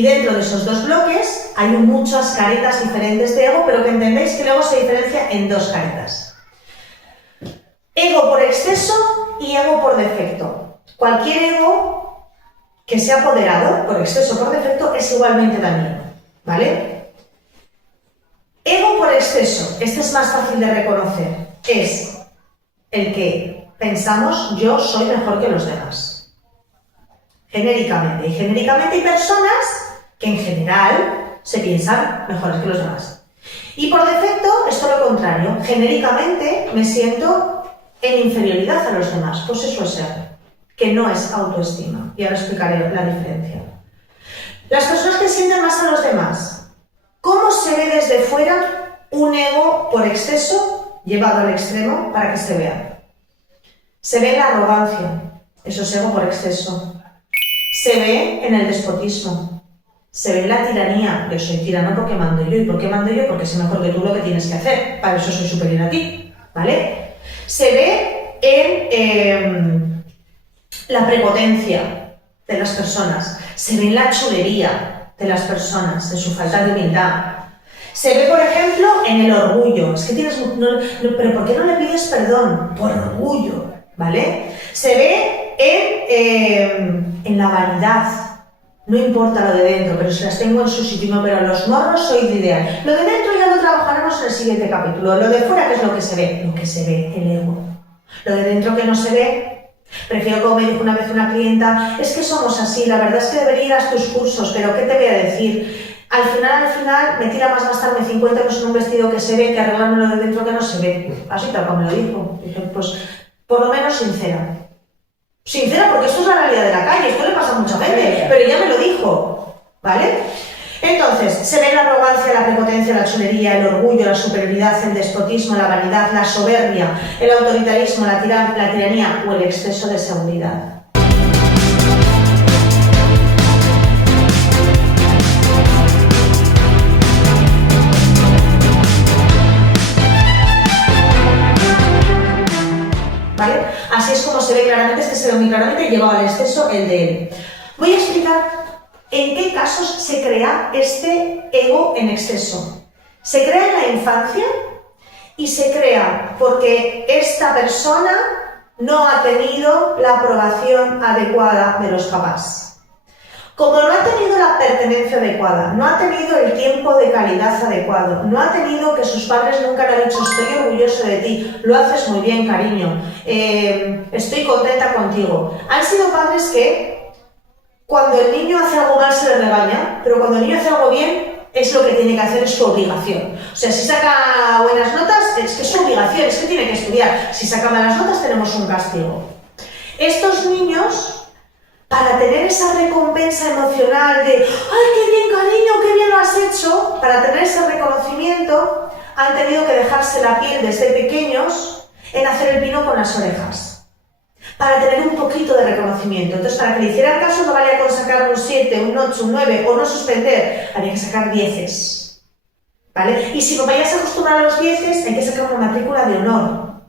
Y dentro de esos dos bloques hay muchas caretas diferentes de ego, pero que entendéis que el ego se diferencia en dos caretas. Ego por exceso y ego por defecto. Cualquier ego que sea apoderado por exceso o por defecto es igualmente dañino, ¿vale? Ego por exceso, este es más fácil de reconocer, es el que pensamos yo soy mejor que los demás. Genéricamente. Y genéricamente hay personas que en general se piensan mejores que los demás. Y por defecto es todo lo contrario. Genéricamente me siento en inferioridad a los demás. Pues eso es ser, que no es autoestima. Y ahora explicaré la diferencia. Las personas que sienten más a los demás. ¿Cómo se ve desde fuera un ego por exceso llevado al extremo para que se vea? Se ve en la arrogancia. Eso es ego por exceso. Se ve en el despotismo, se ve en la tiranía. Yo soy tirano porque mando yo. ¿Y por qué mando yo? Porque sé mejor que tú lo que tienes que hacer. Para eso soy superior a ti, ¿vale? Se ve en la prepotencia de las personas. Se ve en la chulería de las personas, en su falta de humildad. Se ve, por ejemplo, en el orgullo. Es que tienes... pero ¿por qué no le pides perdón? Por orgullo, ¿vale? Se ve en la vanidad. No importa lo de dentro, pero si las tengo en su sitio, pero los morros soy de ideal. Lo de dentro ya lo trabajaremos en el siguiente capítulo. Lo de fuera, ¿qué es lo que se ve? Lo que se ve, el ego. Lo de dentro que no se ve, prefiero, como me dijo una vez una clienta, es que somos así, la verdad es que debería ir a tus cursos, pero ¿qué te voy a decir? Al final, me tira más gastarme 50 euros en un vestido que se ve que arreglarme lo de dentro que no se ve. Así tal como me lo dijo. Dije, pues, por lo menos sincera. Sincera, porque esto es la realidad de la calle, esto le pasa a mucha gente, pero ella me lo dijo, ¿vale? Entonces, se ve la arrogancia, la prepotencia, la chulería, el orgullo, la superioridad, el despotismo, la vanidad, la soberbia, el autoritarismo, la tiranía o el exceso de seguridad. ¿Vale? Así es como se ve claramente, este se ve muy claramente llevado al exceso el de él. Voy a explicar en qué casos se crea este ego en exceso. Se crea en la infancia y se crea porque esta persona no ha tenido la aprobación adecuada de los papás. Como no ha tenido la pertenencia adecuada, no ha tenido el tiempo de calidad adecuado, no ha tenido que sus padres nunca le han dicho estoy orgulloso de ti, lo haces muy bien, cariño, estoy contenta contigo. Han sido padres que cuando el niño hace algo mal se le regaña, pero cuando el niño hace algo bien es lo que tiene que hacer, es su obligación. O sea, si saca buenas notas es que es su obligación, es que tiene que estudiar. Si saca malas notas tenemos un castigo. Estos niños, para tener esa recompensa emocional de ¡ay, qué bien, cariño, qué bien lo has hecho! Para tener ese reconocimiento, han tenido que dejarse la piel desde pequeños en hacer el pino con las orejas. Para tener un poquito de reconocimiento. Entonces, para que le hicieran caso, no valía con sacar un 7, un 8, un 9 o no suspender. Había que sacar 10. ¿Vale? Y si no vayas a acostumbrar a los 10, hay que sacar una matrícula de honor.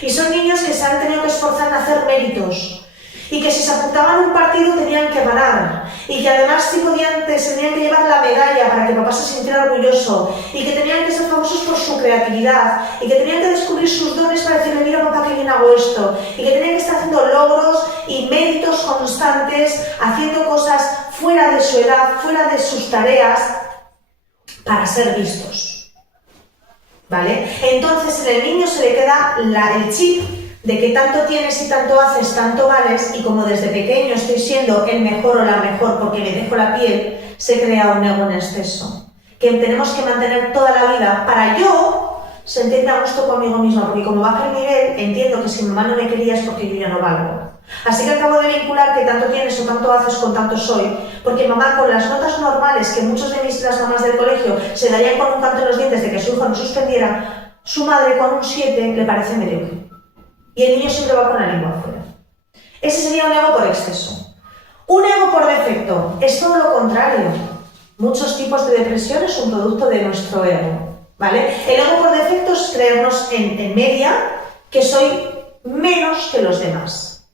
Y son niños que se han tenido que esforzar en hacer méritos. Y que si se apuntaban a un partido tenían que ganar, y que además si podían, se tenían que llevar la medalla para que papá se sintiera orgulloso, y que tenían que ser famosos por su creatividad, y que tenían que descubrir sus dones para decirle mira papá que bien hago esto, y que tenían que estar haciendo logros y méritos constantes, haciendo cosas fuera de su edad, fuera de sus tareas, para ser vistos. ¿Vale? Entonces en el niño se le queda el chip de que tanto tienes y tanto haces, tanto vales, y como desde pequeño estoy siendo el mejor o la mejor porque me dejo la piel, se crea un ego en exceso, que tenemos que mantener toda la vida para yo sentirme a gusto conmigo misma, porque como baja el nivel, entiendo que si mi mamá no me quería es porque yo ya no valgo. Así que acabo de vincular que tanto tienes o tanto haces con tanto soy, porque mamá con las notas normales que muchos de las mamás del colegio se darían con un canto en los dientes de que su hijo no suspendiera, su madre con un 7 le parece mediocre. Y el niño siempre va con la lengua afuera. Ese sería un ego por exceso. Un ego por defecto es todo lo contrario. Muchos tipos de depresión es un producto de nuestro ego, ¿vale? El ego por defecto es creernos en media que soy menos que los demás.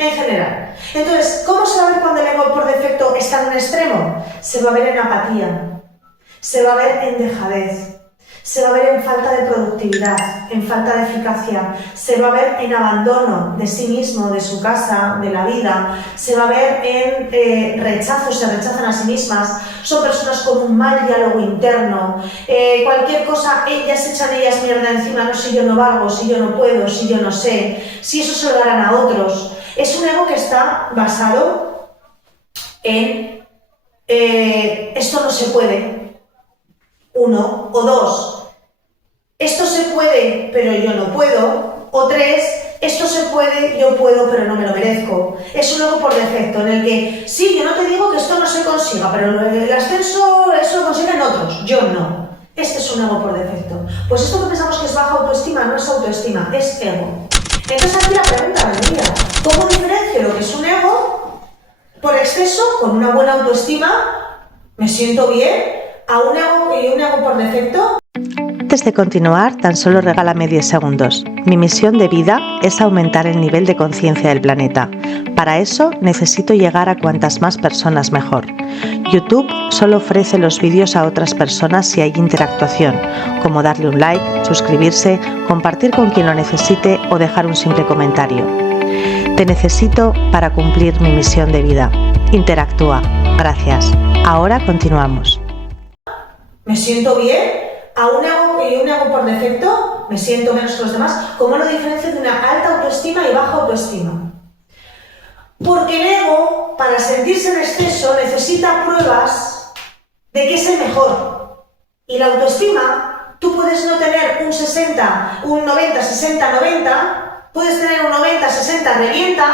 en general. Entonces, ¿cómo se va a ver cuando el ego por defecto está en un extremo? Se va a ver en apatía, se va a ver en dejadez, se va a ver en falta de productividad, en falta de eficacia, se va a ver en abandono de sí mismo, de su casa, de la vida, se va a ver en rechazo, se rechazan a sí mismas, son personas con un mal diálogo interno, cualquier cosa, ellas echan ellas mierda encima, no, si yo no valgo, si yo no puedo, si yo no sé, si eso se lo darán a otros. Es un ego que está basado en esto no se puede, uno, o dos, esto se puede, pero yo no puedo, o tres, esto se puede, yo puedo, pero no me lo merezco. Es un ego por defecto, en el que, sí, yo no te digo que esto no se consiga, pero el ascenso, eso lo consiguen otros, yo no. Este es un ego por defecto. Pues esto que pensamos que es baja autoestima, no es autoestima, es ego. Entonces aquí la pregunta vendría, ¿cómo diferencio lo que es un ego por exceso con una buena autoestima? ¿Me siento bien? ¿A un ego por defecto? Antes de continuar, tan solo regálame 10 segundos. Mi misión de vida es aumentar el nivel de conciencia del planeta. Para eso necesito llegar a cuantas más personas mejor. YouTube solo ofrece los vídeos a otras personas si hay interactuación, como darle un like, suscribirse, compartir con quien lo necesite o dejar un simple comentario. Te necesito para cumplir mi misión de vida. Interactúa. Gracias. Ahora continuamos. ¿Me siento bien? ¿A un ego por defecto? ¿Me siento menos que los demás? ¿Cómo lo diferencio de una alta autoestima y baja autoestima? Porque el ego, para sentirse en exceso, necesita pruebas de que es el mejor. Y la autoestima, tú puedes no tener un 60, un 90, 60, 90, puedes tener un 90, 60, revienta.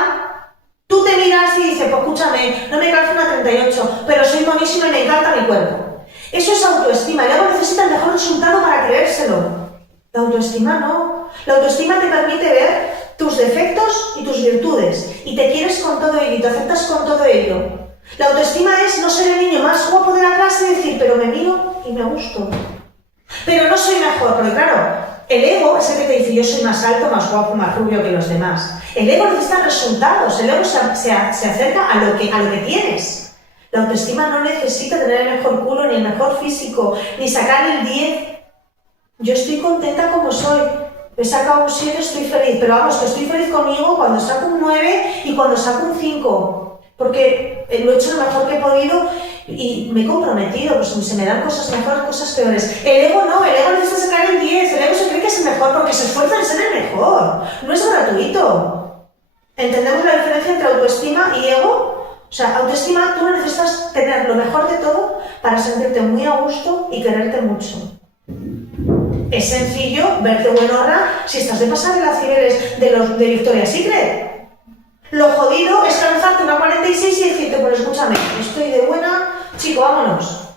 Tú te miras y dices, pues escúchame, no me calzo una 38, pero soy monísima y me encanta mi cuerpo. Eso es autoestima. El ego necesita el mejor resultado para creérselo. La autoestima no. La autoestima te permite ver tus defectos y tus virtudes. Y te quieres con todo ello y te aceptas con todo ello. La autoestima es no ser el niño más guapo de la clase y decir, pero me miro y me gusto. Pero no soy mejor, porque claro, el ego es el que te dice, yo soy más alto, más guapo, más rubio que los demás. El ego necesita resultados. El ego se acerca a lo que tienes. La autoestima no necesita tener el mejor culo, ni el mejor físico, ni sacar el 10. Yo estoy contenta como soy. Me he sacado un 7, estoy feliz. Pero vamos, que estoy feliz conmigo cuando saco un 9 y cuando saco un 5. Porque lo he hecho lo mejor que he podido y me he comprometido. Pues se me dan cosas mejores, cosas peores. El ego no, el ego necesita sacar el 10. El ego se cree que es el mejor porque se esfuerza en ser el mejor. No es gratuito. ¿Entendemos la diferencia entre autoestima y ego? O sea, autoestima, tú necesitas tener lo mejor de todo para sentirte muy a gusto y quererte mucho. Es sencillo verte buenorra si estás de pasarela a Cibeles de Victoria's Secret. Lo jodido es calzarte una 46 y decirte, pues escúchame, estoy de buena, chico, vámonos.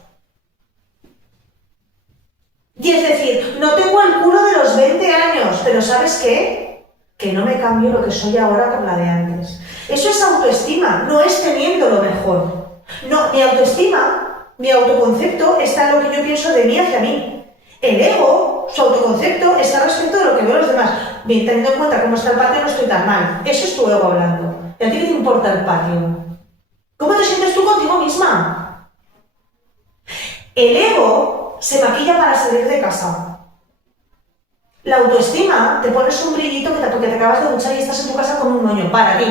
Y es decir, no tengo el culo de los 20 años, pero ¿sabes qué? Que no me cambio lo que soy ahora por la de antes. Eso es autoestima, no es teniendo lo mejor. No, mi autoestima, mi autoconcepto está en lo que yo pienso de mí hacia mí. El ego, su autoconcepto, está respecto de lo que veo los demás. Bien, teniendo en cuenta cómo está el patio, no estoy tan mal. Eso es tu ego hablando. ¿Y a ti qué te importa el patio? ¿Cómo te sientes tú contigo misma? El ego se maquilla para salir de casa. La autoestima, te pones un brillito porque te acabas de duchar y estás en tu casa con un moño, para ti.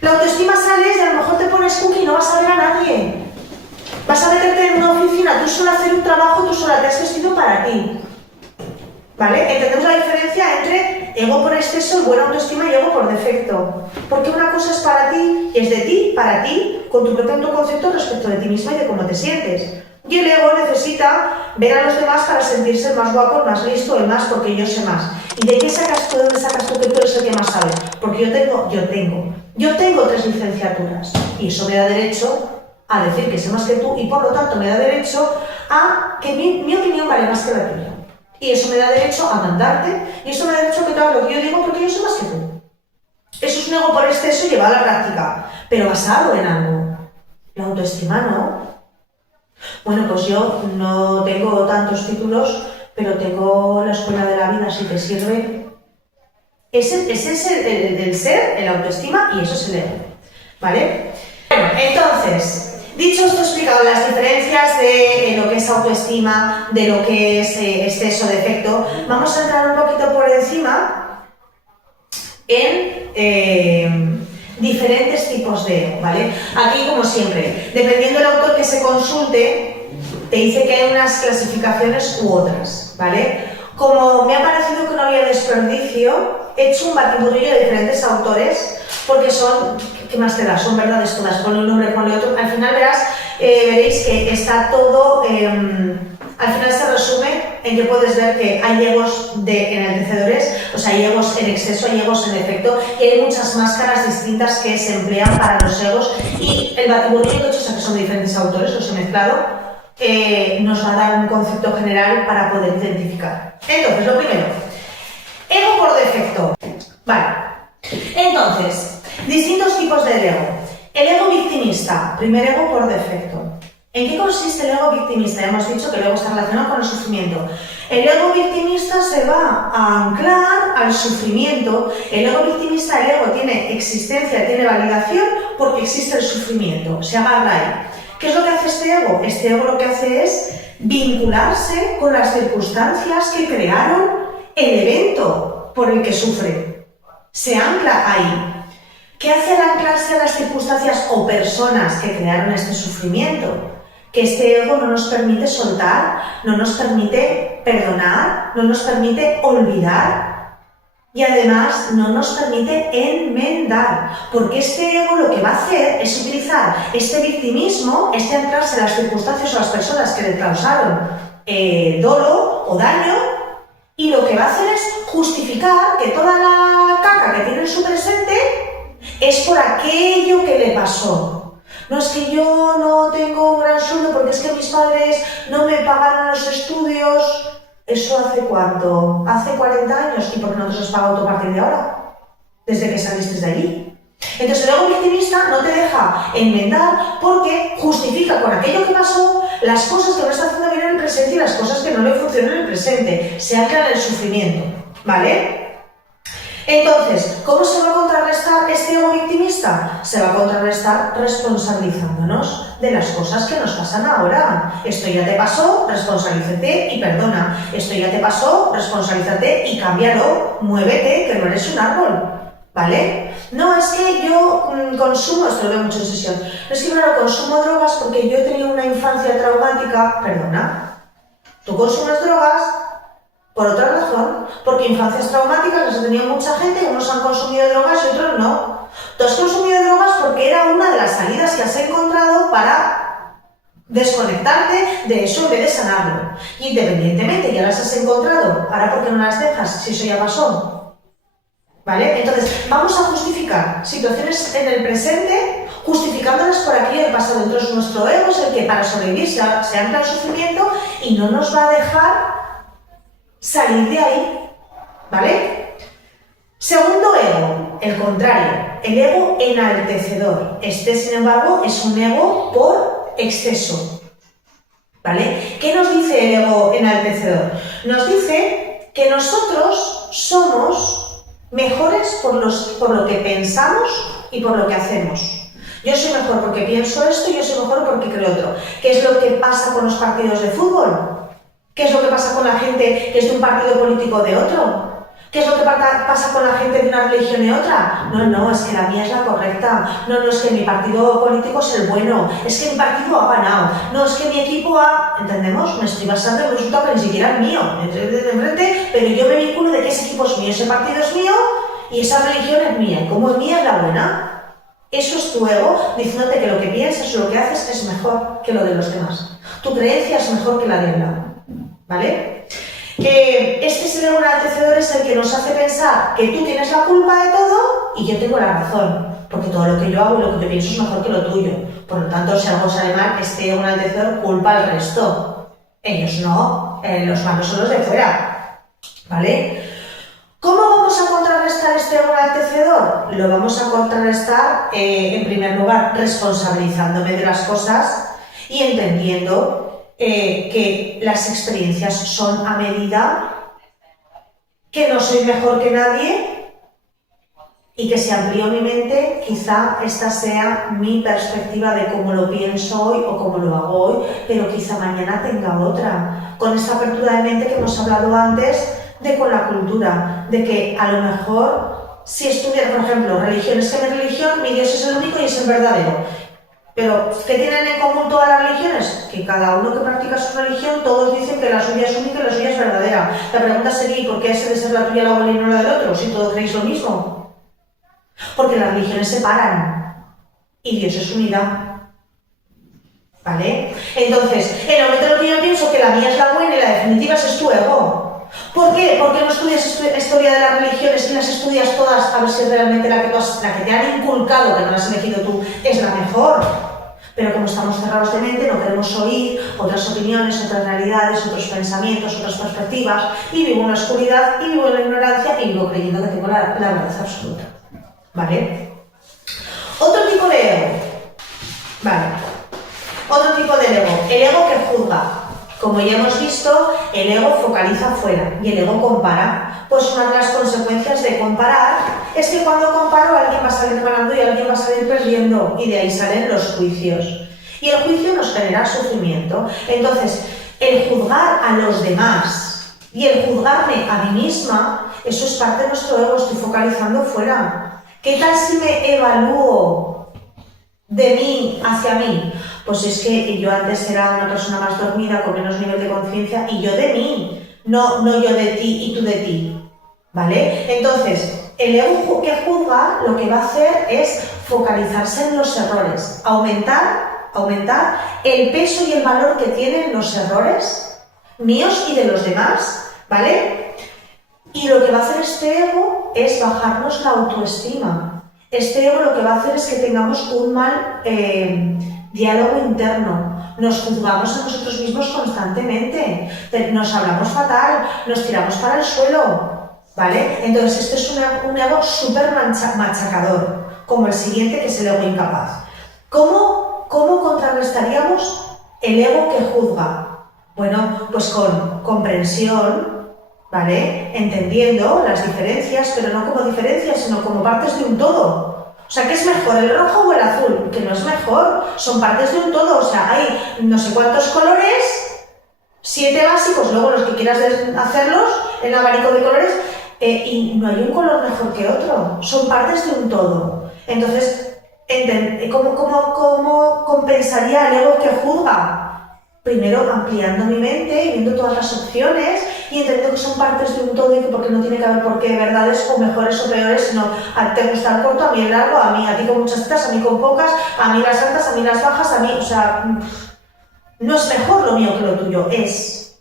La autoestima sales y a lo mejor te pones cookie y no vas a ver a nadie. Vas a meterte en una oficina, tú sola hacer un trabajo, tú sola te has vestido para ti. ¿Vale? Entendemos la diferencia entre ego por exceso, buena autoestima y ego por defecto. Porque una cosa es para ti y es de ti, para ti, con tu propio autoconcepto respecto de ti misma y de cómo te sientes. Y el ego necesita ver a los demás para sentirse el más guapo, el más listo, el más porque yo sé más. ¿Y de qué sacas tú? ¿De dónde sacas tú que tú eres el que más sabe? Porque yo tengo 3 licenciaturas y eso me da derecho a decir que sé más que tú y por lo tanto me da derecho a que mi opinión vale más que la tuya. Y eso me da derecho a mandarte y eso me da derecho a que te hagas lo que yo digo porque yo sé más que tú. Eso es un ego por exceso llevado a la práctica, pero basado en algo. La autoestima no. Bueno, pues yo no tengo tantos títulos, pero tengo la escuela de la vida, si te sirve. Ese es el ser, el autoestima, y eso es el ego, ¿vale? Bueno, entonces, dicho esto, he explicado las diferencias de lo que es autoestima, de lo que es exceso, defecto, vamos a entrar un poquito por encima en diferentes tipos de ego, ¿vale? Aquí, como siempre, dependiendo del autor que se consulte, te dice que hay unas clasificaciones u otras, ¿vale? Como me ha parecido que no había desperdicio, he hecho un batiburrillo de diferentes autores, porque son, ¿qué más te da? Son verdades todas, ponle un nombre, ponle otro. Al final veréis que está todo, al final se resume en que puedes ver que hay egos enaltecedores, o sea, hay egos en exceso, hay egos en defecto, y hay muchas máscaras distintas que se emplean para los egos, y el batiburrillo que he hecho, o sea, que son de diferentes autores, los he mezclado, nos va a dar un concepto general para poder identificar. Entonces, lo primero, ego por defecto. Vale. Entonces, distintos tipos de ego. El ego victimista, primer ego por defecto. ¿En qué consiste el ego victimista? Ya hemos dicho que el ego está relacionado con el sufrimiento. El ego victimista se va a anclar al sufrimiento. El ego victimista, el ego tiene existencia, tiene validación porque existe el sufrimiento. Se agarra ahí. ¿Qué es lo que hace este ego? Este ego lo que hace es vincularse con las circunstancias que crearon el evento por el que sufre. Se ancla ahí. ¿Qué hace al anclarse a las circunstancias o personas que crearon este sufrimiento? Que este ego no nos permite soltar, no nos permite perdonar, no nos permite olvidar. Y además no nos permite enmendar, porque este ego lo que va a hacer es utilizar este victimismo, este anclarse a las circunstancias o las personas que le causaron dolor o daño, y lo que va a hacer es justificar que toda la caca que tiene en su presente es por aquello que le pasó. No es que yo no tengo un gran sueldo porque es que mis padres no me pagaron los estudios. ¿Eso hace cuánto? Hace 40 años. ¿Y por qué no te los has pagado tú a partir de ahora? Desde que saliste de allí. Entonces el ego victimista no te deja enmendar porque justifica con aquello que pasó las cosas que no está haciendo bien en el presente y las cosas que no le funcionan en el presente. Se ancla en el sufrimiento, ¿vale? Entonces, ¿cómo se va a contrarrestar este ego victimista? Se va a contrarrestar responsabilizándonos de las cosas que nos pasan ahora. Esto ya te pasó, responsabilízate y perdona. Esto ya te pasó, responsabilízate y cámbialo, muévete, que no eres un árbol, ¿vale? No, es que yo consumo, esto lo veo mucho en sesión, no es que claro, consumo drogas porque yo he tenido una infancia traumática, perdona. Tú consumes drogas por otra razón, porque infancias traumáticas las ha tenido mucha gente, unos han consumido drogas y otros no. Tú has consumido drogas porque era una de las salidas que has encontrado para desconectarte de eso en vez de sanarlo. Independientemente, ya las has encontrado, ahora ¿por qué no las dejas si eso ya pasó? ¿Vale? Entonces, vamos a justificar situaciones en el presente, justificándolas por aquello del pasado. Entonces, nuestro ego es el que para sobrevivir se ancla al sufrimiento y no nos va a dejar salir de ahí, ¿vale? Segundo ego, el contrario, el ego enaltecedor. Este, sin embargo, es un ego por exceso, ¿vale? ¿Qué nos dice el ego enaltecedor? Nos dice que nosotros somos mejores por lo que pensamos y por lo que hacemos. Yo soy mejor porque pienso esto y yo soy mejor porque creo otro. ¿Qué es lo que pasa con los partidos de fútbol? ¿Qué es lo que pasa con la gente que es de un partido político o de otro? ¿Qué es lo que pasa con la gente de una religión y otra? No, es que la mía es la correcta. No, es que mi partido político es el bueno. Es que mi partido ha ganado. No, es que mi equipo ha... ¿Entendemos? Me estoy basando en un resultado que ni siquiera es mío. De enfrente, pero yo me vinculo de que ese equipo es mío, ese partido es mío y esa religión es mía. Y como es mía es la buena. Eso es tu ego diciéndote que lo que piensas o lo que haces es mejor que lo de los demás. Tu creencia es mejor que la de la. ¿Vale? Este es el ego enaltecedor, es el que nos hace pensar que tú tienes la culpa de todo y yo tengo la razón, porque todo lo que yo hago y lo que yo pienso es mejor que lo tuyo. Por lo tanto, si algo sale mal, este ego enaltecedor culpa al resto. Ellos no, los malos son los de fuera. ¿Vale? ¿Cómo vamos a contrarrestar este ego enaltecedor? Lo vamos a contrarrestar, en primer lugar, responsabilizándome de las cosas y entendiendo que las experiencias son a medida, que no soy mejor que nadie y que si amplío mi mente, quizá esta sea mi perspectiva de cómo lo pienso hoy o cómo lo hago hoy, pero quizá mañana tenga otra. Con esta apertura de mente que hemos hablado antes, de con la cultura, de que a lo mejor, si estudiar, por ejemplo, religión, es que mi religión, mi Dios es el único y es el verdadero. Pero, ¿qué tienen en común todas las religiones? Que cada uno que practica su religión, todos dicen que la suya es única y la suya es verdadera. La pregunta sería, ¿y por qué ese de ser la tuya la buena y no la del otro? Si todos creéis lo mismo. Porque las religiones separan y Dios es unidad. ¿Vale? Entonces, en el momento en el que yo pienso que la mía es la buena y la definitiva, ese es tu ego. ¿Por qué? Porque no estudias historia de las religiones y las estudias todas a ver si realmente la que te han inculcado, que no la has elegido tú, es la mejor. Pero como estamos cerrados de mente, no queremos oír otras opiniones, otras realidades, otros pensamientos, otras perspectivas, y vivo en la oscuridad, y vivo en la ignorancia, y vivo creyendo que tengo la verdad absoluta. ¿Vale? Otro tipo de ego. Vale. Otro tipo de ego. El ego que juzga. Como ya hemos visto, el ego focaliza afuera y el ego compara. Pues una de las consecuencias de comparar es que cuando comparo alguien va a salir ganando y alguien va a salir perdiendo, y de ahí salen los juicios. Y el juicio nos genera sufrimiento. Entonces, el juzgar a los demás y el juzgarme a mí misma, eso es parte de nuestro ego, estoy focalizando fuera. ¿Qué tal si me evalúo de mí hacia mí? Pues es que yo antes era una persona más dormida, con menos nivel de conciencia, y yo de mí, no yo de ti y tú de ti, ¿vale? Entonces, el ego que juzga lo que va a hacer es focalizarse en los errores, aumentar el peso y el valor que tienen los errores míos y de los demás, ¿vale? Y lo que va a hacer este ego es bajarnos la autoestima. Este ego lo que va a hacer es que tengamos un mal diálogo interno. Nos juzgamos a nosotros mismos constantemente. Nos hablamos fatal, nos tiramos para el suelo, ¿vale? Entonces este es un ego súper machacador, como el siguiente, que es el ego incapaz. ¿Cómo contrarrestaríamos el ego que juzga? Bueno, pues con comprensión, ¿vale? Entendiendo las diferencias, pero no como diferencias, sino como partes de un todo. O sea, ¿qué es mejor, el rojo o el azul? Que no es mejor, son partes de un todo. O sea, hay no sé cuántos colores, 7 básicos, luego los que quieras hacerlos, el abanico de colores, y no hay un color mejor que otro. Son partes de un todo. Entonces, ¿cómo compensaría el ego que juzga? Primero, ampliando mi mente y viendo todas las opciones y entendiendo que son partes de un todo y que porque no tiene que haber por qué verdades o mejores o peores, sino a ti te gusta el corto, a mí el largo, a ti con muchas tetas, a mí con pocas, a mí las altas, a mí las bajas, a mí, o sea, no es mejor lo mío que lo tuyo, es.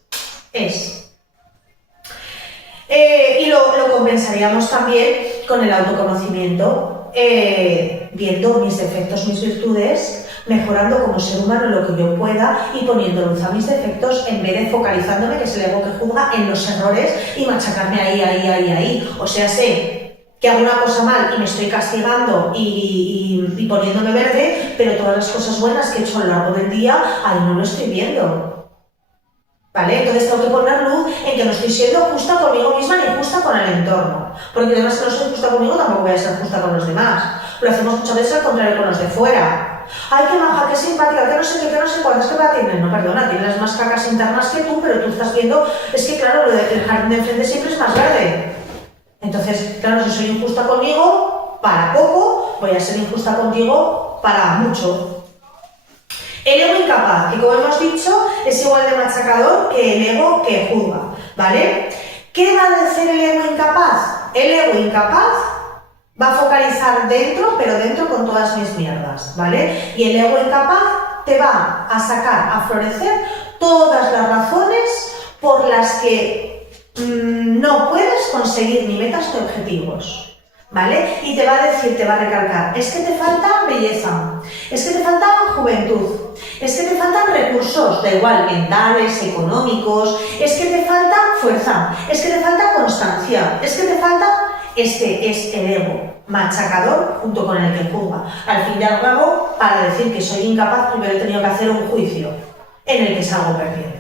Y lo compensaríamos también con el autoconocimiento, viendo mis defectos, mis virtudes, mejorando como ser humano lo que yo pueda y poniendo luz a mis defectos en vez de focalizándome, que es el ego que juzga, en los errores y machacarme ahí. O sea, sé que hago una cosa mal y me estoy castigando y poniéndome verde, pero todas las cosas buenas que he hecho a lo largo del día, ahí no lo estoy viendo. ¿Vale? Entonces tengo que poner luz en que no estoy siendo justa conmigo misma ni justa con el entorno. Porque además si no soy justa conmigo, tampoco voy a ser justa con los demás. Lo hacemos muchas veces al contrario con los de fuera. Ay, qué maja, qué simpática, que no sé qué, que no sé cuántas, que la tienen. No, perdona, tienes más cacas internas que tú, pero tú estás viendo, es que claro, el jardín de enfrente siempre es más verde. Entonces, claro, si soy injusta conmigo, para poco, voy a ser injusta contigo para mucho. El ego incapaz, que como hemos dicho, es igual de machacador que el ego que juzga, ¿vale? ¿Qué va a decir el ego incapaz? El ego incapaz va a focalizar dentro, pero dentro con todas mis mierdas, ¿vale? Y el ego incapaz te va a sacar, a florecer todas las razones por las que no puedes conseguir ni metas ni objetivos, ¿vale? Y te va a decir, te va a recalcar, es que te falta belleza, es que te falta juventud, es que te faltan recursos, da igual, mentales, económicos, es que te falta fuerza, es que te falta constancia, es que te falta... Este es el ego machacador junto con el que juzga. Al fin y al cabo, para decir que soy incapaz, primero he tenido que hacer un juicio en el que salgo perdiendo,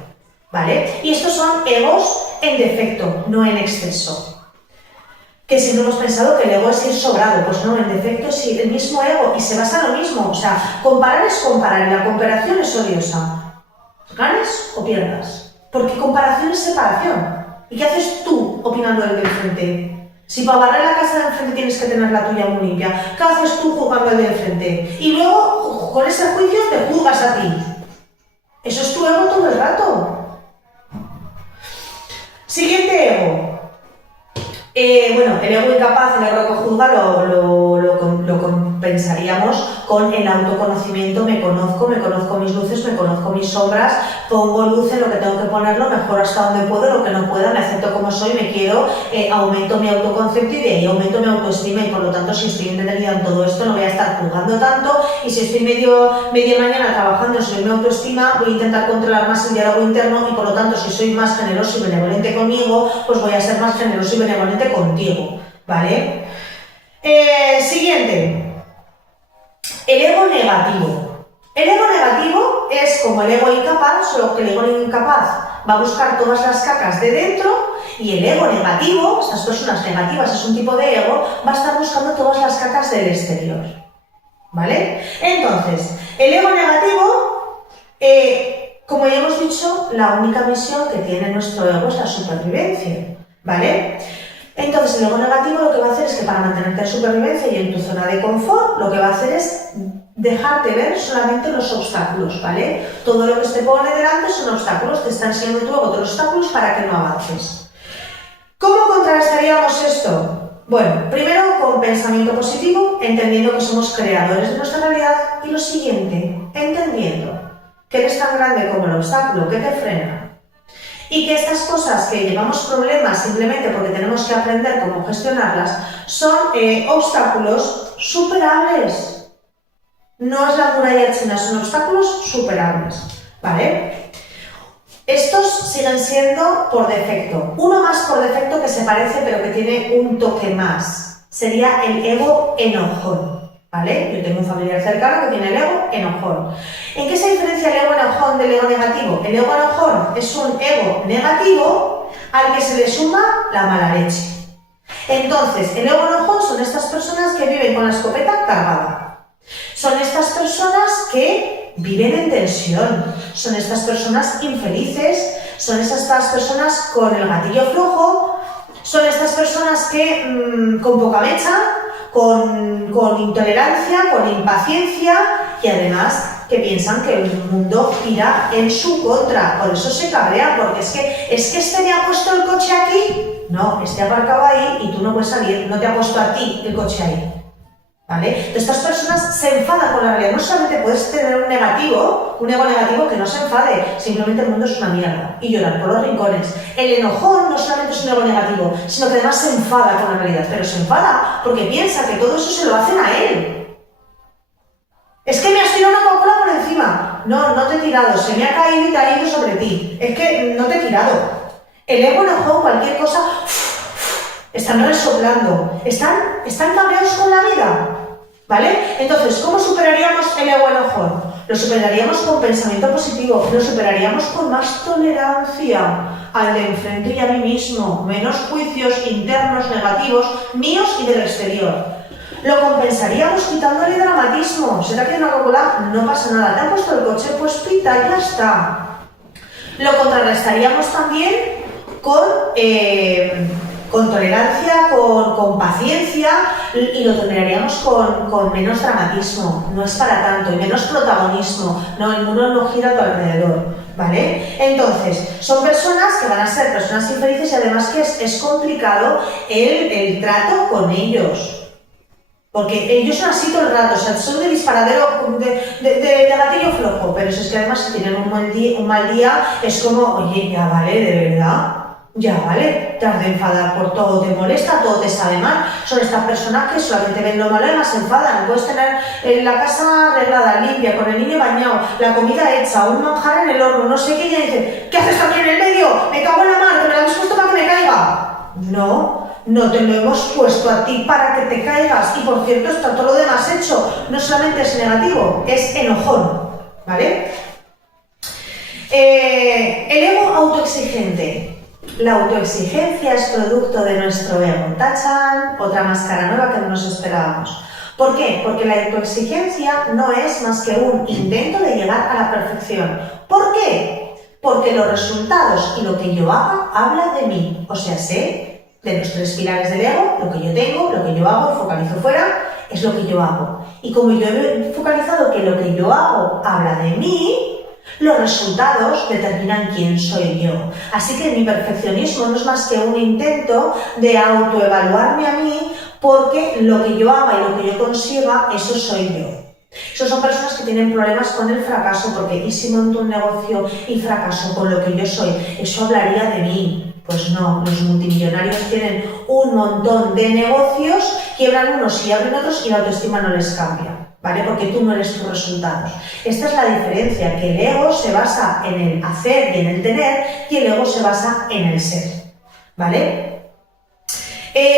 ¿vale? Y estos son egos en defecto, no en exceso. que siempre hemos pensado que el ego es ir sobrado. Pues no, en defecto es el mismo ego y se basa en lo mismo. O sea, comparar es comparar y la comparación es odiosa. ¿Ganes o pierdas? Porque comparación es separación. ¿Y qué haces tú opinando del de enfrente? Si para barrer la casa de enfrente tienes que tener la tuya muy limpia, ¿qué haces tú juzgando al de enfrente? Y luego, con ese juicio, te juzgas a ti. Eso es tu ego todo el rato. Siguiente ego. Bueno, el ego incapaz, el ego que juzga lo compensaríamos con el autoconocimiento. Me conozco mis luces, me conozco mis sombras, pongo luz en lo que tengo que ponerlo, mejor hasta donde puedo, lo que no pueda, me acepto como soy, me quiero, aumento mi autoconcepto y de ahí aumento mi autoestima y por lo tanto si estoy entretenida en todo esto no voy a estar juzgando tanto y si estoy media mañana trabajando sobre mi autoestima voy a intentar controlar más el diálogo interno y por lo tanto si soy más generoso y benevolente conmigo pues voy a ser más generoso y benevolente contigo, ¿vale? Siguiente. El ego negativo. El ego negativo es como el ego incapaz, solo que el ego incapaz va a buscar todas las cacas de dentro y el ego negativo, estas personas negativas es un tipo de ego, va a estar buscando todas las cacas del exterior, ¿vale? Entonces, el ego negativo, como ya hemos dicho, la única misión que tiene nuestro ego es la supervivencia, ¿vale? Entonces, el ego negativo lo que va a hacer es que para mantenerte en supervivencia y en tu zona de confort, lo que va a hacer es dejarte ver solamente los obstáculos, ¿vale? Todo lo que se te pone delante son obstáculos, te están enseñando tu ego otros obstáculos para que no avances. ¿Cómo contrarrestaríamos esto? Bueno, primero con pensamiento positivo, entendiendo que somos creadores de nuestra realidad, y lo siguiente, entendiendo que eres tan grande como el obstáculo que te frena, y que estas cosas que llevamos problemas simplemente porque tenemos que aprender cómo gestionarlas son obstáculos superables. No es la muralla china, son obstáculos superables, ¿vale? Estos siguen siendo por defecto. Uno más por defecto que se parece pero que tiene un toque más. Sería el ego enojón, ¿vale? Yo tengo un familiar cercano que tiene el ego enojón. ¿En qué se diferencia el ego enojón del ego negativo? El ego enojón es un ego negativo al que se le suma la mala leche. Entonces, el ego enojón son estas personas que viven con la escopeta cargada. Son estas personas que viven en tensión. Son estas personas infelices. Son estas personas con el gatillo flojo. Son estas personas que con poca mecha, con intolerancia, con impaciencia y además que piensan que el mundo gira en su contra, por eso se cabrean, porque es que este me ha puesto el coche aquí, no, este ha aparcado ahí y tú no puedes salir, no te ha puesto a ti el coche ahí, ¿vale? Entonces, estas personas se enfadan con la realidad, no solamente puedes tener un ego negativo que no se enfade, simplemente el mundo es una mierda y llorar por los rincones. El enojón no solamente es un ego negativo, sino que además se enfada con la realidad, pero se enfada porque piensa que todo eso se lo hacen a él. Es que me has tirado una Coca-Cola por encima. No, no te he tirado, se me ha caído y te ha ido sobre ti. Es que no te he tirado. El ego enojón, cualquier cosa, están resoplando, están cabreados con la vida, ¿vale? Entonces, ¿cómo superaríamos el ego enojón? Lo superaríamos con pensamiento positivo, lo superaríamos con más tolerancia al de enfrente y a mí mismo, menos juicios internos negativos míos y del exterior. Lo compensaríamos quitándole dramatismo. ¿Será que una Coca-Cola? No pasa nada. ¿Te han puesto el coche? Pues pita, ya está. Lo contrarrestaríamos también con tolerancia, con paciencia y lo toleraríamos con menos dramatismo. No es para tanto. Y menos protagonismo. No, el mundo no gira a tu alrededor, ¿vale? Entonces, son personas que van a ser personas infelices y además que es complicado el trato con ellos. Porque ellos son así todo el rato, o sea, son de disparadero, de gatillo flojo, pero eso es que además si tienen un mal día, es como, oye, ya vale, de verdad, ya vale, te has de enfadar por todo, te molesta, todo te sabe mal. Son estas personas que solamente ven lo malo y más se enfadan. Puedes tener la casa arreglada, limpia, con el niño bañado, la comida hecha, un manjar en el horno, no sé qué, y ya dicen, ¿qué haces aquí en el medio? Me cago en la mar, que me la habéis puesto para que me caiga. No te lo hemos puesto a ti para que te caigas. Y por cierto, está todo lo demás hecho. No solamente es negativo, es enojón, ¿vale? El ego autoexigente. La autoexigencia es producto de nuestro ego. ¡Tachán! Otra máscara nueva que no nos esperábamos. ¿Por qué? Porque la autoexigencia no es más que un intento de llegar a la perfección. ¿Por qué? Porque los resultados y lo que yo haga habla de mí. O sea, sé de los 3 pilares del ego, lo que yo tengo, lo que yo hago, focalizo fuera, es lo que yo hago. Y como yo he focalizado que lo que yo hago habla de mí, los resultados determinan quién soy yo. Así que mi perfeccionismo no es más que un intento de autoevaluarme a mí, porque lo que yo haga y lo que yo consiga, eso soy yo. Esos son personas que tienen problemas con el fracaso, porque ¿y si monto un negocio y fracaso con lo que yo soy? Eso hablaría de mí. Pues no, los multimillonarios tienen un montón de negocios, quiebran unos y abren otros y la autoestima no les cambia, ¿vale? Porque tú no eres tus resultados. Esta es la diferencia, que el ego se basa en el hacer y en el tener, y el ego se basa en el ser, ¿vale?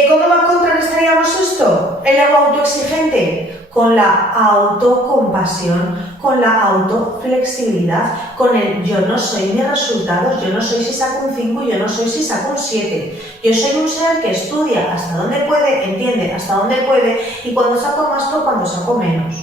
¿Cómo contrarrestaríamos esto? El ego autoexigente, con la autocompasión, con la autoflexibilidad, con el yo no soy mis resultados, yo no soy si saco un 5, yo no soy si saco un 7. Yo soy un ser que estudia hasta donde puede, entiende hasta donde puede, y cuando saco más por cuando saco menos.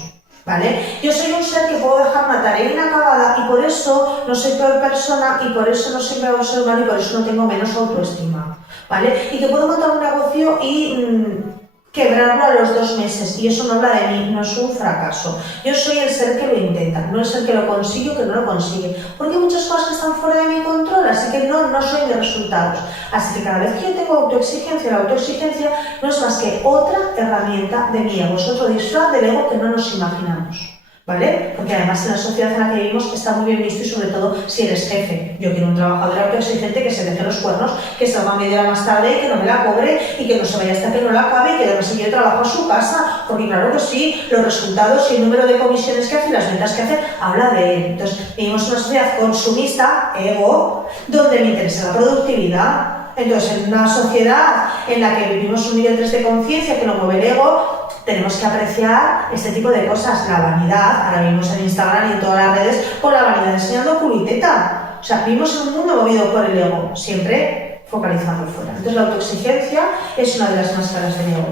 ¿Vale? Yo soy un ser que puedo dejar una tarea inacabada y por eso no soy peor persona y por eso no soy peor ser humano y por eso no tengo menos autoestima. ¿Vale? Y que puedo montar un negocio y quebrarlo a los 2 meses y eso no habla de mí, no es un fracaso. Yo soy el ser que lo intenta, no el ser que lo consigue o que no lo consigue. Porque hay muchas cosas que están fuera de mi control, así que no soy de resultados. Así que cada vez que yo tengo autoexigencia, la autoexigencia no es más que otra herramienta de mi ego, es otro disfraz del ego que no nos imaginamos. ¿Vale? Porque además en la sociedad en la que vivimos está muy bien visto y sobre todo si eres jefe. Yo quiero un trabajador autoexigente que se deje los cuernos, que salga media hora más tarde y que no me la cobre y que no se vaya hasta que no la acabe y que además yo trabajo a su casa. Porque claro que sí, los resultados y el número de comisiones que hace y las ventas que hace habla de él. Entonces vivimos en una sociedad consumista, ego, donde me interesa la productividad. Entonces, en una sociedad en la que vivimos un nivel 3 de conciencia que lo mueve el ego, tenemos que apreciar este tipo de cosas. La vanidad, ahora vivimos en Instagram y en todas las redes, por la vanidad enseñando culiteta. O sea, vivimos en un mundo movido por el ego, siempre focalizando fuera. Entonces, la autoexigencia es una de las máscaras del ego.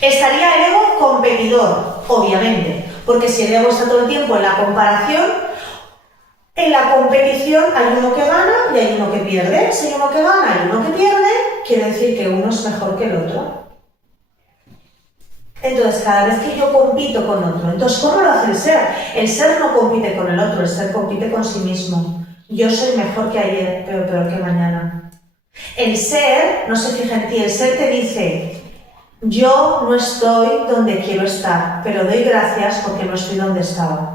Estaría el ego competidor, obviamente, porque si el ego está todo el tiempo en la comparación, en la competición hay uno que gana y hay uno que pierde. Si hay uno que gana y uno que pierde, quiere decir que uno es mejor que el otro. Entonces, cada vez que yo compito con otro, entonces, ¿cómo lo hace el ser? El ser no compite con el otro, el ser compite con sí mismo. Yo soy mejor que ayer, pero peor que mañana. El ser no se fija en ti, el ser te dice, yo no estoy donde quiero estar, pero doy gracias porque no estoy donde estaba.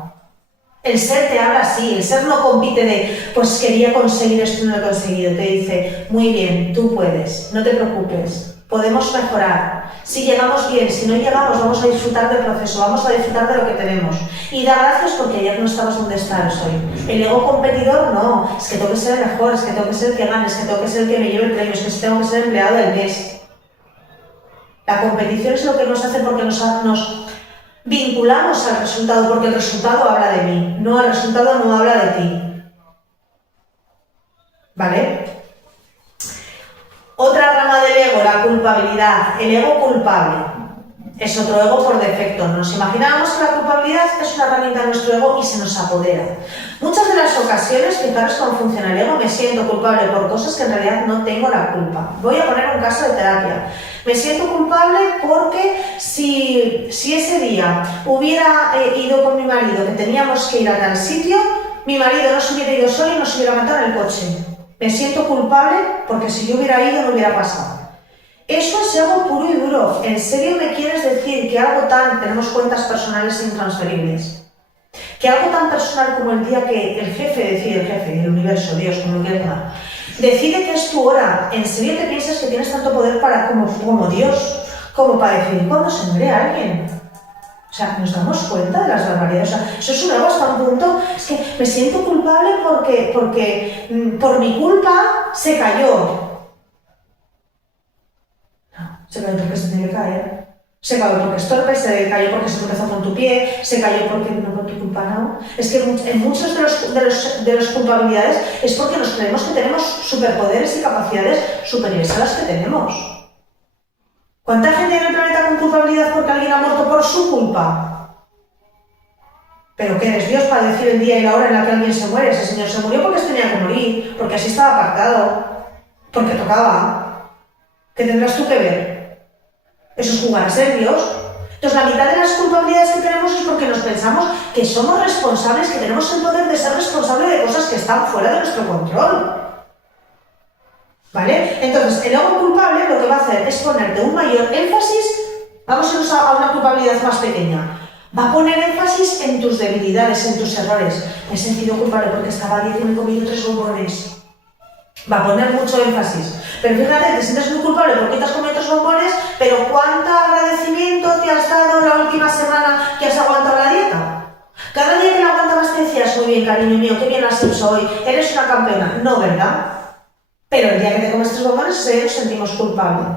El ser te habla así, el ser no compite de, pues quería conseguir esto y no lo he conseguido. Te dice, muy bien, tú puedes, no te preocupes, podemos mejorar. Si llegamos bien, si no llegamos, vamos a disfrutar del proceso, vamos a disfrutar de lo que tenemos. Y da gracias porque ayer no estabas donde estás hoy. El ego competidor no, es que tengo que ser el mejor, es que tengo que ser el que gane, es que tengo que ser el que me lleve el premio, es que tengo que ser empleado del mes. La competición es lo que nos hace porque nos vinculamos al resultado, porque el resultado habla de mí, no, el resultado no habla de ti. ¿Vale? Otra rama del ego, la culpabilidad. El ego culpable es otro ego por defecto. Nos imaginábamos que la culpabilidad es una herramienta de nuestro ego y se nos apodera. Muchas de las ocasiones, fijaros cómo funciona el ego, me siento culpable por cosas que en realidad no tengo la culpa. Voy a poner un caso de terapia. Me siento culpable porque si ese día hubiera ido con mi marido, que teníamos que ir a tal sitio, mi marido no se hubiera ido solo y nos hubiera matado en el coche. Me siento culpable porque si yo hubiera ido no hubiera pasado. Eso es ego puro y duro. ¿En serio me quieres decir que algo tan... Tenemos cuentas personales intransferibles. Que algo tan personal como el día que el jefe, el universo, Dios, como lo quieras llamar, decide que es tu hora. ¿En serio te piensas que tienes tanto poder como Dios? Como para decidir cuándo se muere alguien. O sea, nos damos cuenta de las barbaridades. O sea, eso es un ego hasta un punto. Es que me siento culpable porque por mi culpa se cayó. No, se cayó porque se tiene que caer. Se cayó porque es torpe, se cayó porque se tropezó con tu pie, se cayó porque no por tu culpa, no. Es que en muchos de los culpabilidades es porque nos creemos que tenemos superpoderes y capacidades superiores a las que tenemos. ¿Cuánta gente en el planeta con culpabilidad porque alguien ha muerto por su culpa? ¿Pero qué eres Dios para decir el día y la hora en la que alguien se muere? Ese señor se murió porque tenía que morir, porque así estaba pactado, porque tocaba. ¿Qué tendrás tú que ver? Eso es jugar a ser Dios. Entonces la mitad de las culpabilidades que tenemos es porque nos pensamos que somos responsables, que tenemos el poder de ser responsables de cosas que están fuera de nuestro control. ¿Vale? Entonces el ego culpable lo que va a hacer es ponerte un mayor énfasis, vamos a ir a una culpabilidad más pequeña, va a poner énfasis en tus debilidades, en tus errores. Me he sentido culpable porque estaba a 10 y me he comido 3 bombones. Va a poner mucho énfasis. Pero fíjate, te sientes muy culpable porque te has comido 3 bombones, pero ¿cuánto agradecimiento te has dado la última semana que has aguantado la dieta? Cada día que la aguantabas te decías, muy bien, cariño mío, qué bien has hecho hoy, eres una campeona. No, ¿verdad? Pero el día que te comes 3 bombones, ese día nos sentimos culpables.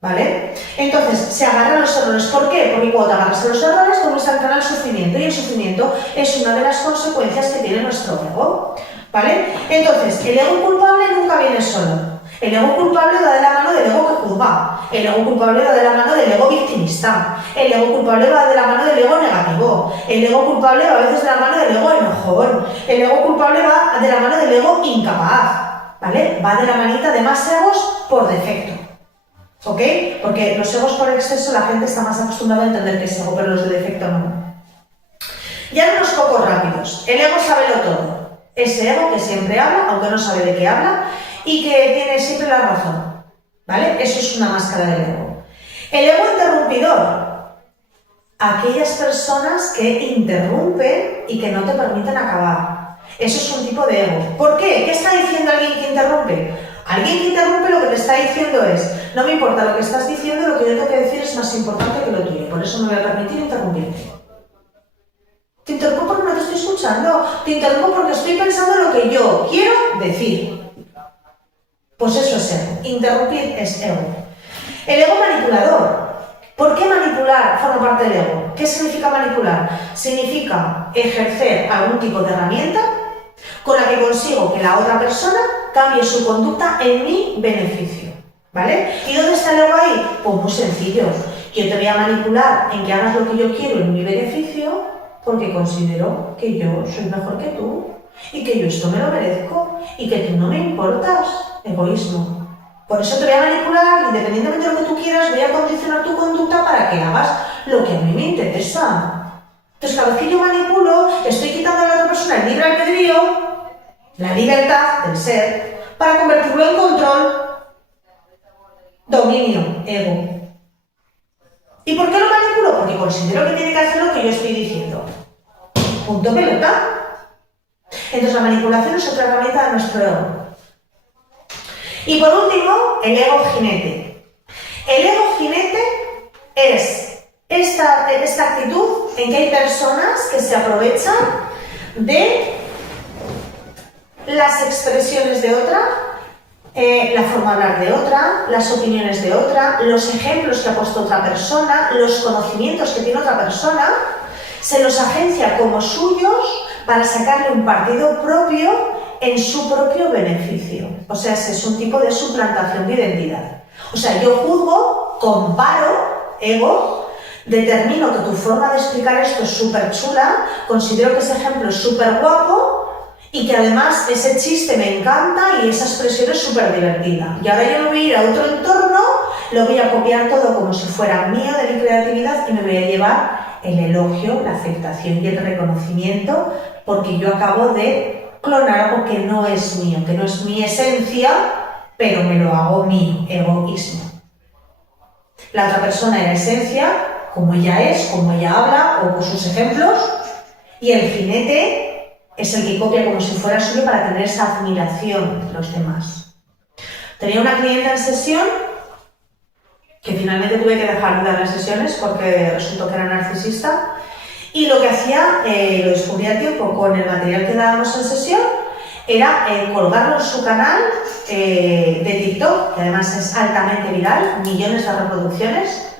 ¿Vale? Entonces, se agarran los errores. ¿Por qué? Porque cuando te agarras a los errores, comienza a entrar al sufrimiento, y el sufrimiento es una de las consecuencias que tiene nuestro ego. ¿Vale? Entonces, el ego culpable nunca viene solo. El ego culpable va de la mano del ego que juzga. El ego culpable va de la mano del ego victimista. El ego culpable va de la mano del ego negativo. El ego culpable va a veces de la mano del ego enojón. El ego culpable va de la mano del ego incapaz. ¿Vale? Va de la manita de más egos por defecto. ¿Ok? Porque los egos por exceso la gente está más acostumbrada a entender que es ego, pero los de defecto no. Ya unos pocos rápidos. El ego sabelo todo. Ese ego que siempre habla, aunque no sabe de qué habla, y que tiene siempre la razón. ¿Vale? Eso es una máscara del ego. El ego interrumpidor. Aquellas personas que interrumpen y que no te permiten acabar. Eso es un tipo de ego. ¿Por qué? ¿Qué está diciendo alguien que interrumpe? Alguien que interrumpe lo que te está diciendo es, no me importa lo que estás diciendo, lo que yo tengo que decir es más importante que lo tuyo, por eso me voy a permitir interrumpirte. Te interrumpo porque no te estoy escuchando, te interrumpo porque estoy pensando en lo que yo quiero decir. Pues eso es ego, interrumpir es ego. El ego manipulador. ¿Por qué manipular forma parte del ego? ¿Qué significa manipular? Significa ejercer algún tipo de herramienta con la que consigo que la otra persona cambie su conducta en mi beneficio, ¿vale? ¿Y dónde está el ego ahí? Pues muy sencillo. Yo te voy a manipular en que hagas lo que yo quiero en mi beneficio porque considero que yo soy mejor que tú y que yo esto me lo merezco y que tú no me importas. Egoísmo. Por eso te voy a manipular, independientemente de lo que tú quieras, voy a condicionar tu conducta para que hagas lo que a mí me interesa. Entonces, cada vez que yo manipulo, estoy quitando a la otra persona el libre albedrío, la libertad del ser, para convertirlo en control, dominio, ego. ¿Y por qué lo manipulo? Porque considero que tiene que hacer lo que yo estoy diciendo. Punto pelota. Entonces, la manipulación es otra herramienta de nuestro ego. Y por último, el ego jinete. El ego jinete es esta actitud en que hay personas que se aprovechan de las expresiones de otra, la forma de hablar de otra, las opiniones de otra, los ejemplos que ha puesto otra persona, los conocimientos que tiene otra persona, se los agencia como suyos para sacarle un partido propio en su propio beneficio. O sea, ese es un tipo de suplantación de identidad. O sea, yo juzgo, comparo, ego, determino que tu forma de explicar esto es súper chula, considero que ese ejemplo es súper guapo y que además ese chiste me encanta y esa expresión es súper divertida. Y ahora yo me voy a ir a otro entorno, lo voy a copiar todo como si fuera mío, de mi creatividad, y me voy a llevar el elogio, la aceptación y el reconocimiento porque yo acabo de clonar algo que no es mío, que no es mi esencia, pero me lo hago mío, egoísmo. La otra persona era esencia, como ella es, como ella habla, o con sus ejemplos, y el jinete es el que copia como si fuera suyo para tener esa admiración de los demás. Tenía una clienta en sesión, que finalmente tuve que dejar de dar las sesiones porque resultó que era narcisista, y lo que hacía, lo descubrí a tiempo con el material que dábamos en sesión, era colgarlo en su canal de TikTok, que además es altamente viral, millones de reproducciones,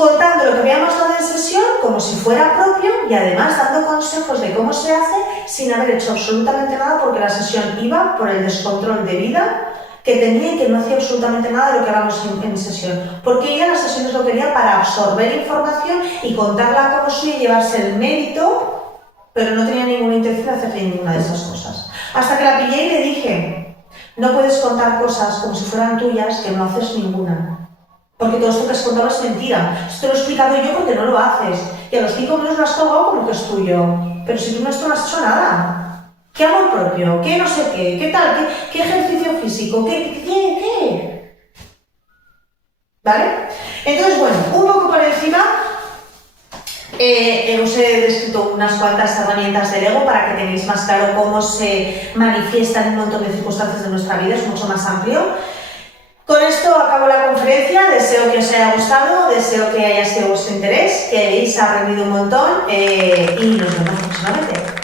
contando lo que habíamos dado en sesión como si fuera propio y además dando consejos de cómo se hace sin haber hecho absolutamente nada porque la sesión iba por el descontrol de vida que tenía y que no hacía absolutamente nada de lo que hablamos en sesión. Porque ella las sesiones lo quería para absorber información y contarla como suya y llevarse el mérito, pero no tenía ninguna intención de hacer ninguna de esas cosas. Hasta que la pillé y le dije, no puedes contar cosas como si fueran tuyas que no haces ninguna. Porque todo esto que has contado es mentira. Esto lo he explicado yo porque no lo haces. Y a los 5 minutos lo has colgado como que es tuyo. Pero si tú no has hecho nada. ¿Qué amor propio? ¿Qué no sé qué? ¿Qué tal? ¿Qué ejercicio físico? ¿Qué? ¿Vale? Entonces, bueno, un poco por encima os he descrito unas cuantas herramientas del ego para que tengáis más claro cómo se manifiesta en un montón de circunstancias de nuestra vida, es mucho más amplio. Con esto acabo la conferencia, deseo que os haya gustado, deseo que haya sido de vuestro interés, que hayáis aprendido un montón y nos vemos próximamente.